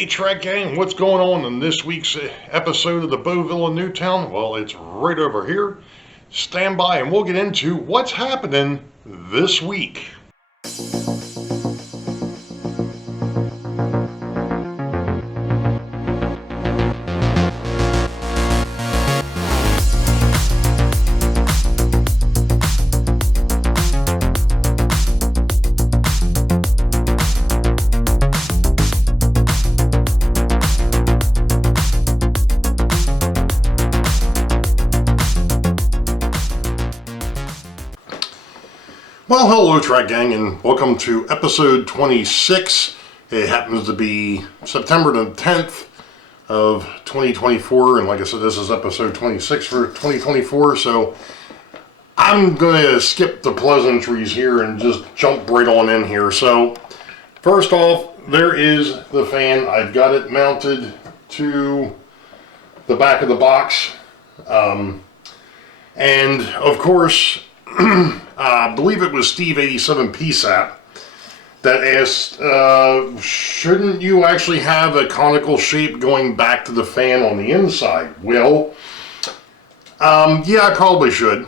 Hey Track Gang, what's going on in this week's episode of the Boeville in Newtown? Well, it's right over here. Stand by and we'll get into what's happening this week. Well, hello Track Gang, and welcome to episode 26. It happens to be September the 10th of 2024, and like I said, this is episode 26 for 2024, so I'm going to skip the pleasantries here and just jump right on in here. So, first off, there is the fan. I've got it mounted to the back of the box, and of course, I believe it was Steve 87 PSAP that asked, shouldn't you actually have a conical shape going back to the fan on the inside? Well, yeah, I probably should.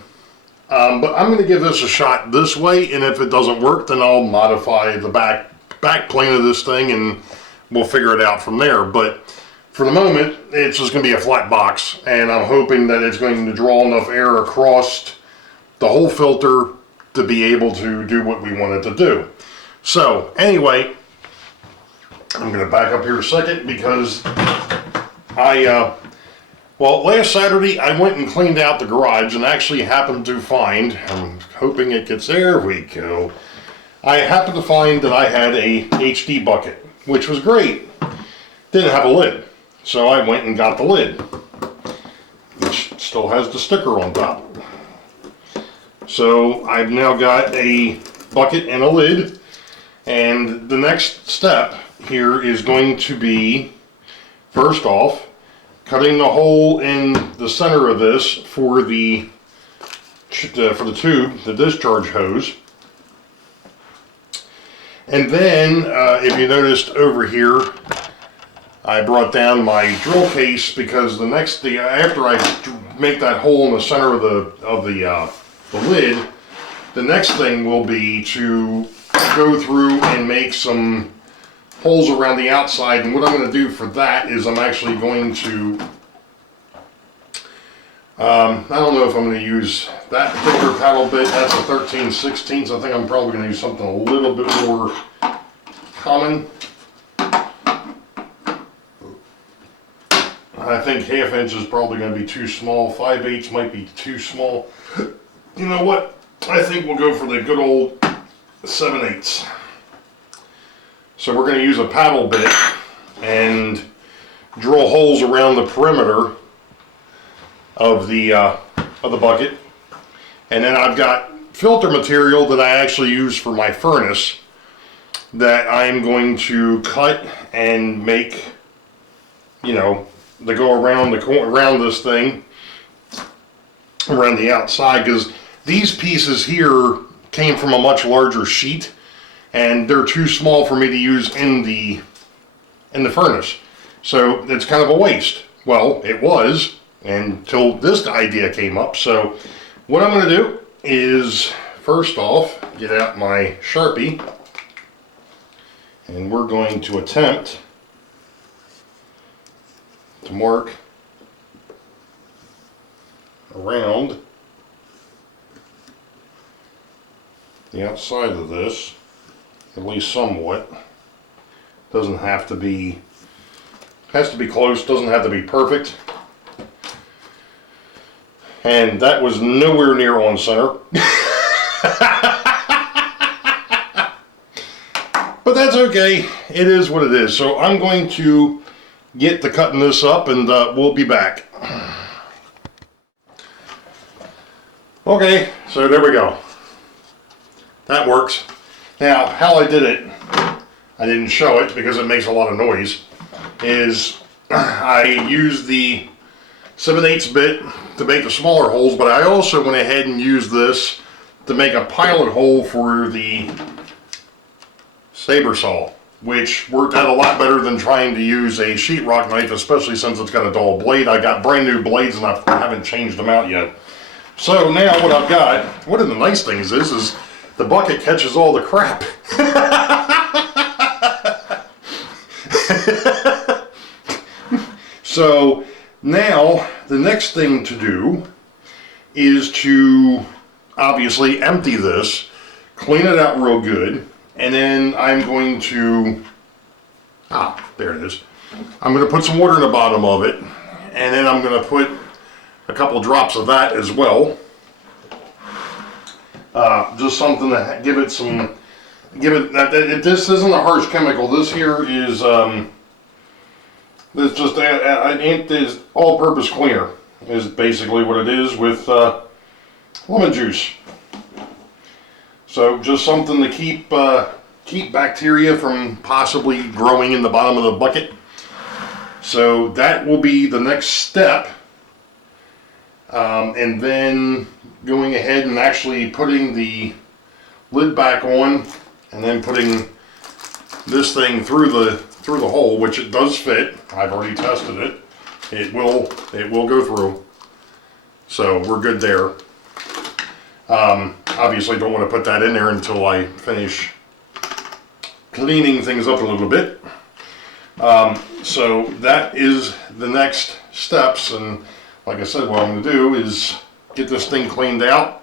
But I'm going to give this a shot this way, and if it doesn't work, then I'll modify the back plane of this thing, and we'll figure it out from there. But for the moment, it's just going to be a flat box, and I'm hoping that it's going to draw enough air across the whole filter to be able to do what we want it to do. So anyway, I'm going to back up here a second because well, last Saturday I went and cleaned out the garage and actually happened to find, I'm hoping it gets, there we go, I happened to find that I had a HD bucket, which was great. Didn't have a lid, so I went and got the lid, which still has the sticker on top. So I've now got a bucket and a lid, and the next step here is going to be, first off, cutting the hole in the center of this for the tube, the discharge hose. And then, if you noticed over here, I brought down my drill case because after I make that hole in the center of the lid, the next thing will be to go through and make some holes around the outside. And what I'm going to do for that is I'm actually going to, I don't know if I'm going to use that particular paddle bit. That's a 13/16. I think I'm probably going to use something a little bit more common. I think 1/2 inch is probably going to be too small. 5/8 might be too small. You know what? I think we'll go for the good old 7/8. So we're going to use a paddle bit and drill holes around the perimeter of the bucket. And then I've got filter material that I actually use for my furnace that I'm going to cut and make, you know, to go around this thing, around the outside, because these pieces here came from a much larger sheet and they're too small for me to use in the furnace. So it's kind of a waste. Well, it was until this idea came up. So what I'm going to do is, first off, get out my Sharpie, and we're going to attempt to mark around the outside of this, at least somewhat. Doesn't have to be, has to be close, doesn't have to be perfect. And that was nowhere near on center. But that's okay, it is what it is. So I'm going to get to cutting this up, and we'll be back. Okay, so there we go. That works. Now, how I did it, I didn't show it because it makes a lot of noise, is I used the 7/8 bit to make the smaller holes, but I also went ahead and used this to make a pilot hole for the saber saw. which worked out a lot better than trying to use a sheetrock knife, especially since it's got a dull blade. I got brand new blades and I haven't changed them out yet. So now what I've got, one of the nice things is the bucket catches all the crap. So now the next thing to do is to obviously empty this, clean it out real good, and then I'm going to, there it is. I'm going to put some water in the bottom of it, and then I'm going to put a couple drops of that as well. Just something to give it some, this isn't a harsh chemical. This here is, this just is all-purpose cleaner is basically what it is with lemon juice. So just something to keep bacteria from possibly growing in the bottom of the bucket. So that will be the next step. And then going ahead and actually putting the lid back on, and then putting this thing through the hole, which it does fit. I've already tested it. It will go through. So we're good there. Obviously don't want to put that in there until I finish cleaning things up a little bit. So that is the next steps, and like I said, what I'm going to do is get this thing cleaned out.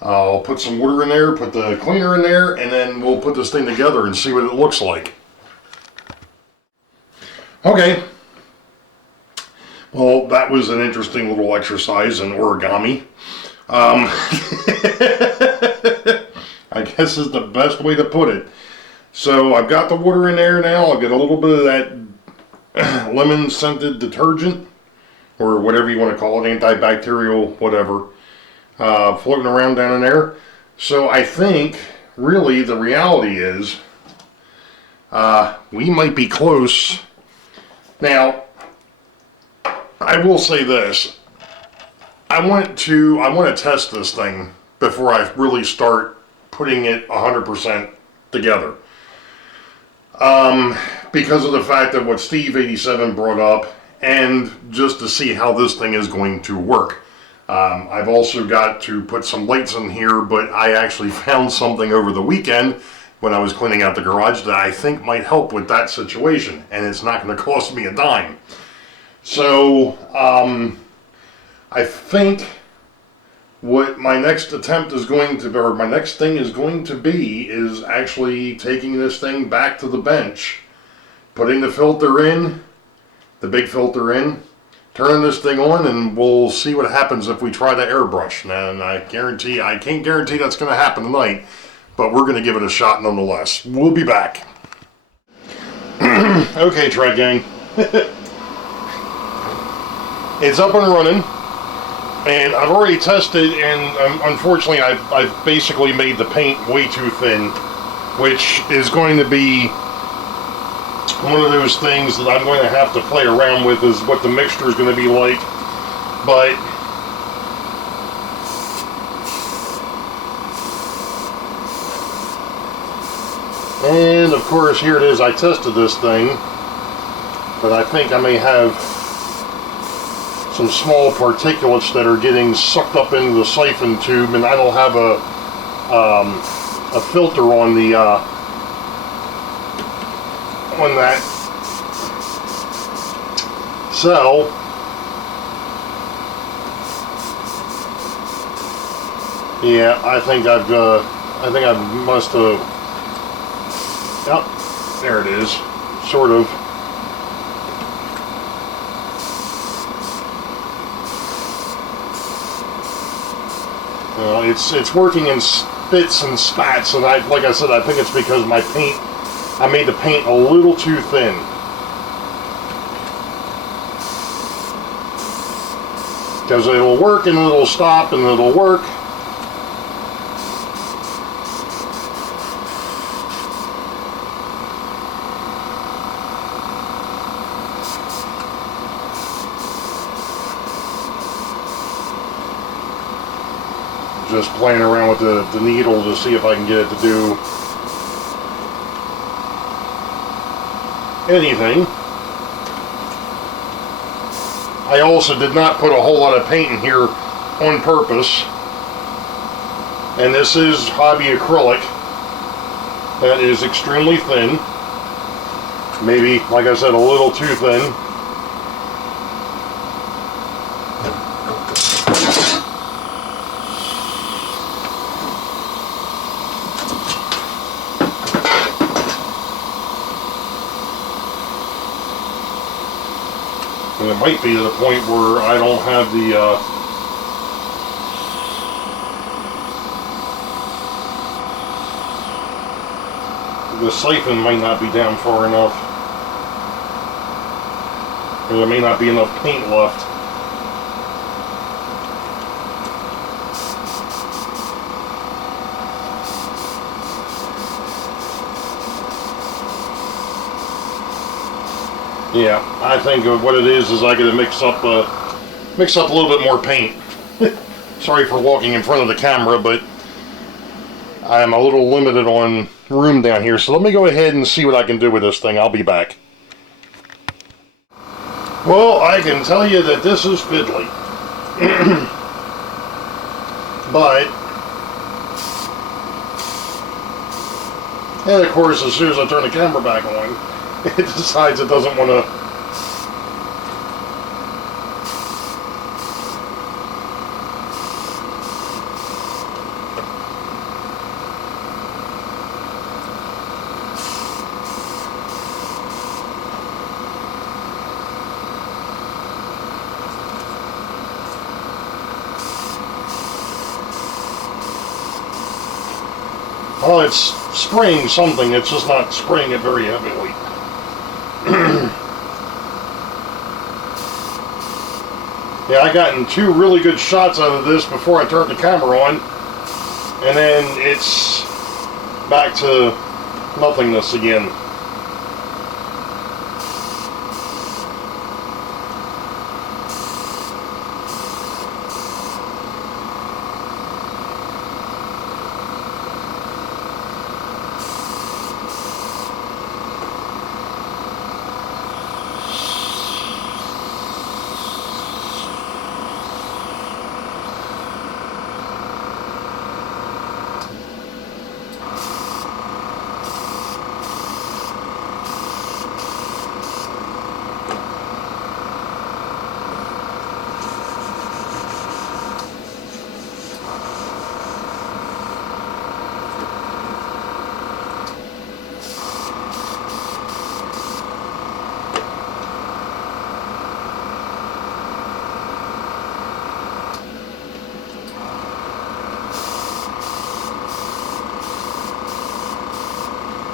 I'll put some water in there, put the cleaner in there, and then we'll put this thing together and see what it looks like. Okay. Well, that was an interesting little exercise in origami. I guess is the best way to put it. So I've got the water in there now. I've got a little bit of that lemon scented detergent, or whatever you want to call it, antibacterial, whatever, floating around down in there. So I think really the reality is we might be close. Now, I will say this. I want to test this thing before I really start putting it 100% together. Because of the fact that what Steve87 brought up, and just to see how this thing is going to work. I've also got to put some lights in here, but I actually found something over the weekend when I was cleaning out the garage that I think might help with that situation, and it's not going to cost me a dime. So, I think what my next attempt is going to be, or my next thing is going to be, is actually taking this thing back to the bench, putting the filter in, the big filter in, turning this thing on, and we'll see what happens if we try to airbrush. And I can't guarantee that's going to happen tonight, but we're going to give it a shot nonetheless. We'll be back. Okay, Trek Gang. It's up and running, and I've already tested, and unfortunately I've basically made the paint way too thin, which is going to be one of those things that I'm going to have to play around with, is what the mixture is going to be like. But and of course here it is. I tested this thing, but I think I may have some small particulates that are getting sucked up into the siphon tube, and I don't have a filter on the on that. So yeah, I think I must have. Yep, there it is, sort of. It's working in spits and spats, and like I said, I think it's because I made the paint a little too thin. Because it'll work and it'll stop and it'll work. Just playing around with the needle to see if I can get it to do anything. I also did not put a whole lot of paint in here on purpose. And this is hobby acrylic. That is extremely thin. Maybe, like I said, a little too thin. And it might be to the point where I don't have the siphon might not be down far enough. Or there may not be enough paint left. Yeah, I think of what it is I got to mix up a little bit more paint. Sorry for walking in front of the camera, but I'm a little limited on room down here. So let me go ahead and see what I can do with this thing. I'll be back. Well, I can tell you that this is fiddly. But, and of course, as soon as I turn the camera back on, it decides it doesn't want to. Well, it's spraying something, it's just not spraying it very heavily. Yeah, I gotten 2 really good shots out of this before I turned the camera on, and then it's back to nothingness again.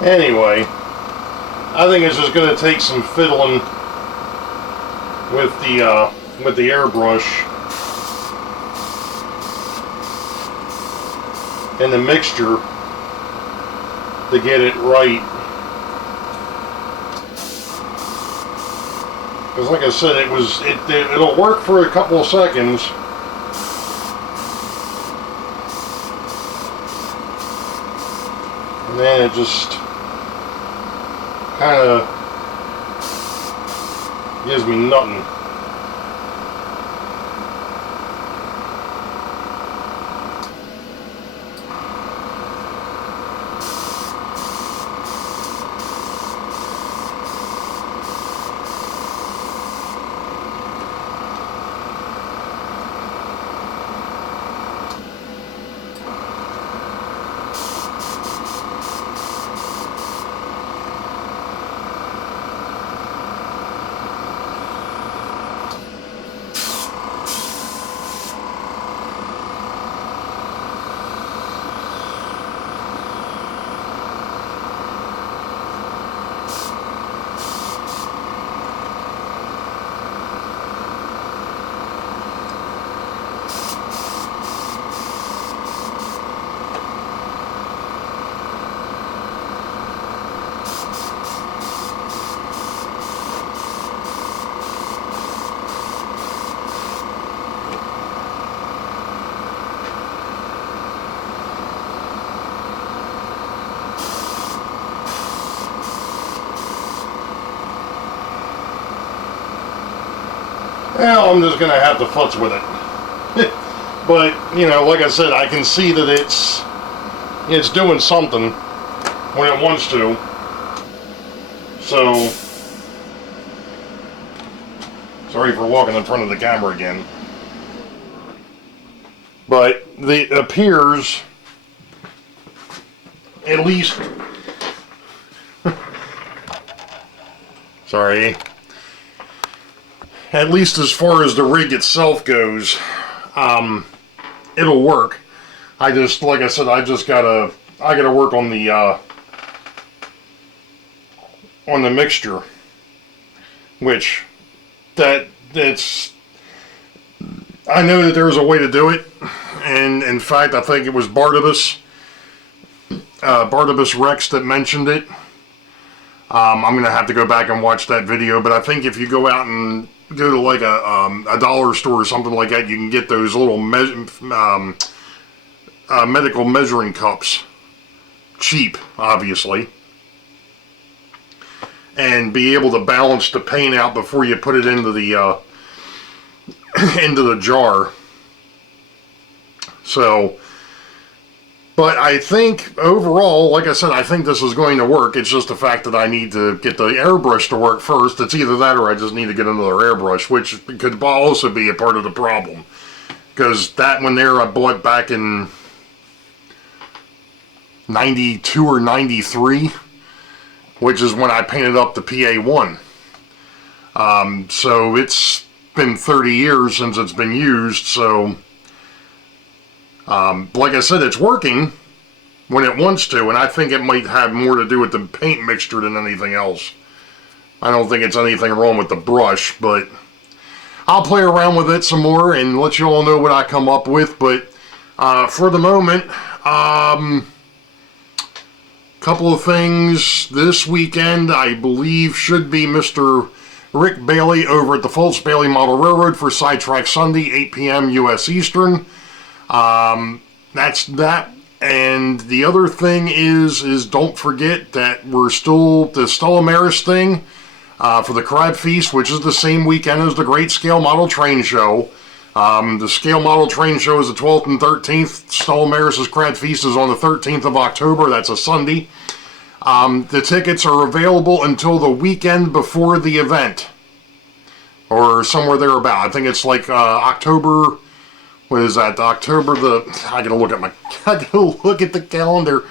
Anyway, I think it's just going to take some fiddling with the airbrush and the mixture to get it right. Because like I said, it'll work for a couple of seconds. And then it just kind of gives me nothing. Well, I'm just going to have to futz with it. But, you know, like I said, I can see that it's doing something when it wants to. So, sorry for walking in front of the camera again. But it appears, at least, sorry, at least as far as the rig itself goes, it'll work. I just, like I said, I gotta work on the mixture, which, it's, I know that there's a way to do it, and in fact, I think it was Barnabas Rex that mentioned it. I'm gonna have to go back and watch that video, but I think if you go out and go to like a dollar store or something like that, you can get those little medical measuring cups, cheap, obviously, and be able to balance the paint out before you put it into the into the jar. So, but I think overall, like I said, I think this is going to work. It's just the fact that I need to get the airbrush to work first. It's either that or I just need to get another airbrush, which could also be a part of the problem. Because that one there I bought back in 92 or 93, which is when I painted up the PA1. So it's been 30 years since it's been used, so like I said, it's working when it wants to, and I think it might have more to do with the paint mixture than anything else. I don't think it's anything wrong with the brush, but I'll play around with it some more and let you all know what I come up with. But for the moment, couple of things this weekend, I believe, should be Mr. Rick Bailey over at the Fultz Bailey Model Railroad for Sidetrack Sunday, 8 p.m. U.S. Eastern. That's that. And the other thing is don't forget that we're still the Stella Maris thing for the Crab Feast, which is the same weekend as the Great Scale Model Train Show. The Scale Model Train Show is the 12th and 13th. Stella Maris' Crab Feast is on the 13th of October. That's a Sunday. The tickets are available until the weekend before the event, or somewhere thereabout. I think it's like October. What is that? October the. I gotta look at the calendar.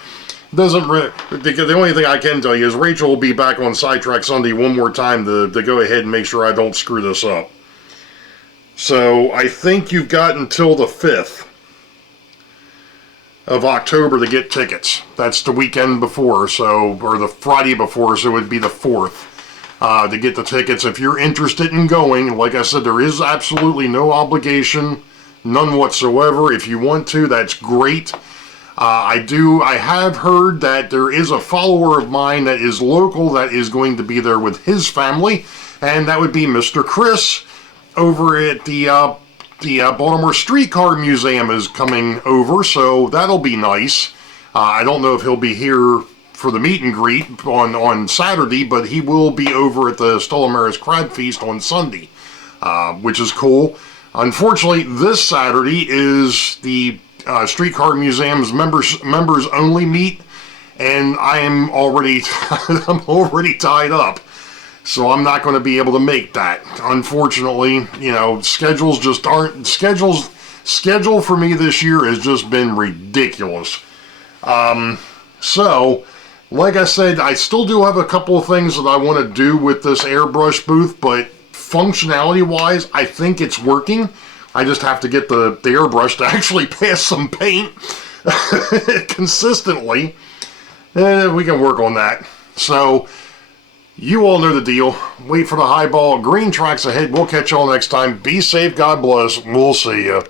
The only thing I can tell you is Rachel will be back on Sidetrack Sunday one more time to go ahead and make sure I don't screw this up. So I think you've got until the 5th of October to get tickets. That's the weekend before, so, or the Friday before, so it would be the 4th to get the tickets. If you're interested in going, like I said, there is absolutely no obligation, none whatsoever. If you want to, that's great. I have heard that there is a follower of mine that is local that is going to be there with his family, and that would be Mr. Chris over at the Baltimore Streetcar Museum is coming over, so that'll be nice. I don't know if he'll be here for the meet and greet on Saturday, but he will be over at the Stella Maris Crab Feast on Sunday, which is cool. Unfortunately, this Saturday is the Streetcar Museum's members only meet, and I am already I'm already tied up. So I'm not going to be able to make that. Unfortunately, you know, schedules just aren't... Schedule for me this year has just been ridiculous. So, like I said, I still do have a couple of things that I want to do with this airbrush booth, but functionality-wise, I think it's working. I just have to get the airbrush to actually pass some paint consistently. And we can work on that. So... you all know the deal. Wait for the high ball. Green tracks ahead. We'll catch y'all next time. Be safe. God bless. We'll see ya.